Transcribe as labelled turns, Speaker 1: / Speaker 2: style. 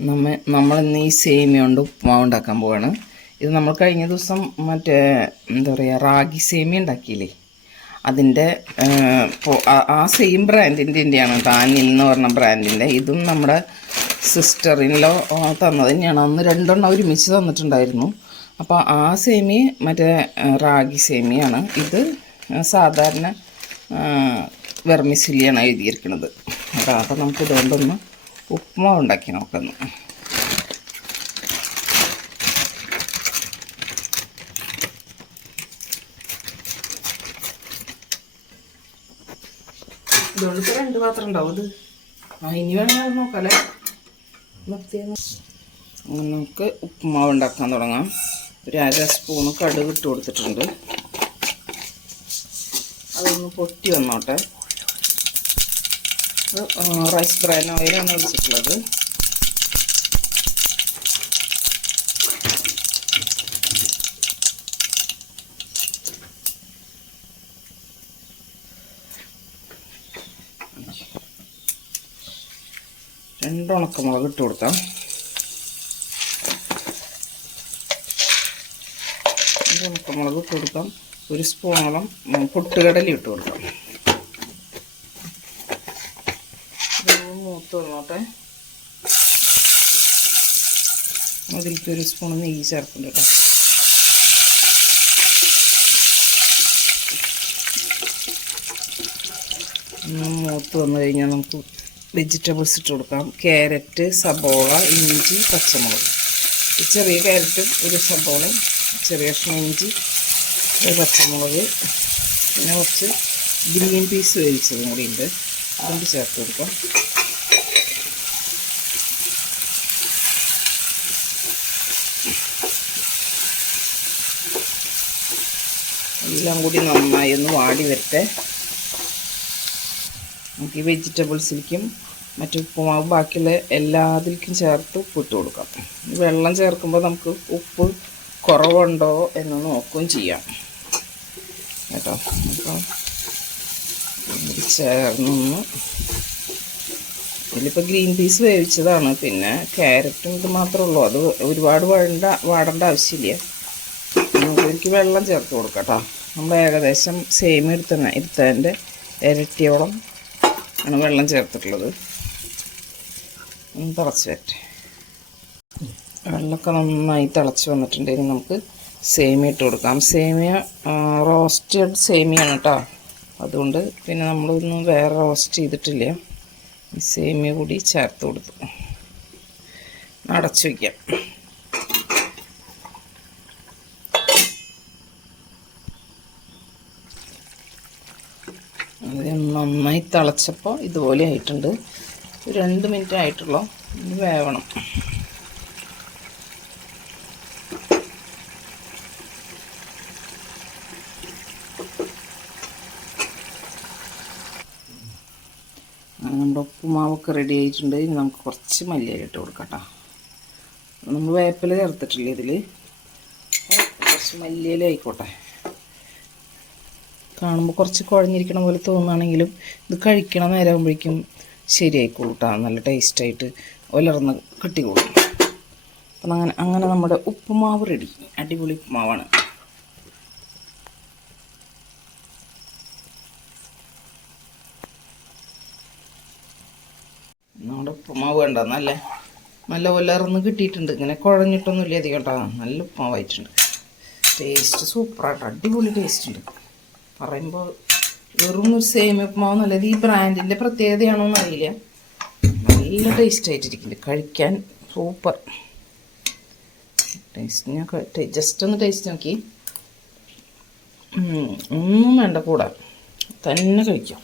Speaker 1: നമ്മ നമ്മളിന്ന് ഈ സേമിയ കൊണ്ട് ഉപ്പുമാവ് ഉണ്ടാക്കാൻ പോവാണ്. ഇത് നമ്മൾ കഴിഞ്ഞ ദിവസം മറ്റേ എന്താ പറയുക റാഗി സേമിയ ഉണ്ടാക്കിയില്ലേ? അതിന്റെ ആ സെയിം ബ്രാൻഡിന്റെ തന്നെയാണ് താനിൽ എന്ന് പറഞ്ഞ ബ്രാൻഡിന്റെ ഇതും നമ്മുടെ സിസ്റ്ററിനിലോ തന്നത് തന്നെയാണ്. അന്ന് രണ്ടെണ്ണം ഒരുമിച്ച് തന്നിട്ടുണ്ടായിരുന്നു. അപ്പോൾ ആ സേമി മറ്റേ റാഗി സേമിയാണ്. ഇത് സാധാരണ വെർമിസിലിയാണ് എഴുതിയിരിക്കുന്നത്. അപ്പോൾ അപ്പോൾ നമുക്ക് ഇതുകൊണ്ടൊന്ന് ഉപ്പുമാവ് ഉണ്ടാക്കി നോക്കുന്നു. ഇതുകൊണ്ട് രണ്ട് പാത്രം ഉണ്ടാവും. ഇത് ആ ഇനി വേണമെങ്കിൽ നോക്കാല്ലേ നമുക്ക് ഉപ്പുമാവ് ഉണ്ടാക്കാൻ തുടങ്ങാം. ഒരു അര സ്പൂണ് കടുക് ഇട്ട് കൊടുത്തിട്ടുണ്ട്. അതൊന്ന് പൊട്ടി വന്നോട്ടെ. റൈസ് ബ്രാൻ ഓയിലാണ് ഒഴിച്ചിട്ടുള്ളത്. രണ്ട് ഉണക്കമുളക് ഇട്ട് കൊടുക്കാം. രണ്ട് ഉണക്കമുളക് ഇട്ട് കൊടുക്കാം. ഒരു സ്പൂണോളം പൊട്ടുകടല ഇട്ട് കൊടുക്കാം ഇത് മൂത്ത് വന്നോട്ടെ അതിലേക്ക് ഒരു സ്പൂൺ നെയ്യ് ചേർക്കുന്നുണ്ട് കേട്ടോ. മൂത്ത് വന്നു കഴിഞ്ഞാൽ നമുക്ക് വെജിറ്റബിൾസ് ഇട്ട് കൊടുക്കാം. ക്യാരറ്റ് സബോള ഇഞ്ചി പച്ചമുളക്. ചെറിയ ക്യാരറ്റും ഒരു സബോളയും ചെറിയ കഷ്ണം ഇഞ്ചി ഒരു പച്ചമുളക് പിന്നെ കുറച്ച് ഗ്രീൻ പീസ് വേവിച്ചതും കൂടി ഉണ്ട്. അതുകൊണ്ട് ചേർത്ത് കൊടുക്കാം. എല്ലാം കൂടി നന്നായി ഒന്ന് വാടി വരട്ടെ. നമുക്ക് ഈ വെജിറ്റബിൾസിലേക്കും മറ്റു ഉപ്പുമാവ് ബാക്കിയുള്ള എല്ലാത്തിലേക്കും ചേർത്ത് ഉപ്പിട്ട് കൊടുക്കാം. വെള്ളം ചേർക്കുമ്പോൾ നമുക്ക് ഉപ്പ് കുറവുണ്ടോ എന്ന് നോക്കുകയും ചെയ്യാം. കേട്ടോ? അപ്പോൾ ചേർന്നൊന്ന്. ഇതിലിപ്പോൾ ഗ്രീൻ പീസ് വേവിച്ചതാണ്. പിന്നെ ക്യാരറ്റും ഇത് മാത്രമേ ഉള്ളൂ. അത് ഒരുപാട് വാടേണ്ട വാടേണ്ട ആവശ്യമില്ല. എനിക്ക് വെള്ളം ചേർത്ത് കൊടുക്കാം കേട്ടോ. നമ്മൾ ഏകദേശം സെയിം എടുത്ത എടുത്തതിന്റെ ഇരട്ടിയോളം ആണ് വെള്ളം ചേർത്തിട്ടുള്ളത്. തിളച്ച് വരട്ടെ. വെള്ളമൊക്കെ നന്നായി തിളച്ച് വന്നിട്ടുണ്ടെങ്കിൽ നമുക്ക് സേമിയ ഇട്ട് കൊടുക്കാം. സേമിയ റോസ്റ്റഡ് സേമിയാണ് കേട്ടോ. അതുകൊണ്ട് പിന്നെ നമ്മളൊന്നും വേറെ റോസ്റ്റ് ചെയ്തിട്ടില്ല. സേമിയ കൂടി ചേർത്ത് കൊടുത്തു അടച്ചു വയ്ക്കാം നന്നായി തിളച്ചപ്പോൾ ഇതുപോലെ ആയിട്ടുണ്ട്. രണ്ട് മിനിറ്റ് ആയിട്ടുള്ളൂ. ഇത് വേവണം. നമ്മുടെ ഉപ്പുമാവൊക്കെ റെഡി ആയിട്ടുണ്ട്. ഇനി നമുക്ക് കുറച്ച് മല്ലിയില ഇട്ട് നമ്മൾ വേപ്പില ചേർത്തിട്ടില്ല ഇതിൽ കുറച്ച് മല്ലിയില ആയിക്കോട്ടെ. കാണുമ്പോൾ കുറച്ച് കുഴഞ്ഞിരിക്കണ പോലെ തോന്നുകയാണെങ്കിലും ഇത് കഴിക്കണ നേരമാകുമ്പോഴേക്കും ശരിയായിക്കോളൂ കേട്ടോ നല്ല ടേസ്റ്റായിട്ട് ഒലർന്ന് കിട്ടിക്കോളും. അപ്പം അങ്ങനെ അങ്ങനെ നമ്മുടെ ഉപ്പുമാവ് റെഡി അടിപൊളി ഉപ്പുമാവാണ്. നമ്മുടെ ഉപ്പുമാവ് വേണ്ട നല്ല നല്ല ഒലർന്ന് കിട്ടിയിട്ടുണ്ട്. ഇങ്ങനെ കുഴഞ്ഞിട്ടൊന്നുമില്ല അധികം കേട്ടോ നല്ല ഉപ്പുമാവായിട്ടുണ്ട്. ടേസ്റ്റ് സൂപ്പറായിട്ട് അടിപൊളി ടേസ്റ്റ് ഉണ്ട്. പറയുമ്പോൾ വെറും ഒരു സേമിയ ഈ ബ്രാൻഡിന്റെ പ്രത്യേകതയാണോ എന്നറിയില്ല. നല്ല ടേസ്റ്റ് ആയിട്ടിരിക്കുന്നു കഴിക്കാൻ സൂപ്പർ ടേസ്റ്റ് ഞാൻ ജസ്റ്റ് ഒന്ന് ടേസ്റ്റ് നോക്കി. ഒന്നും വേണ്ട കൂടാ. തന്നെ കഴിക്കാം.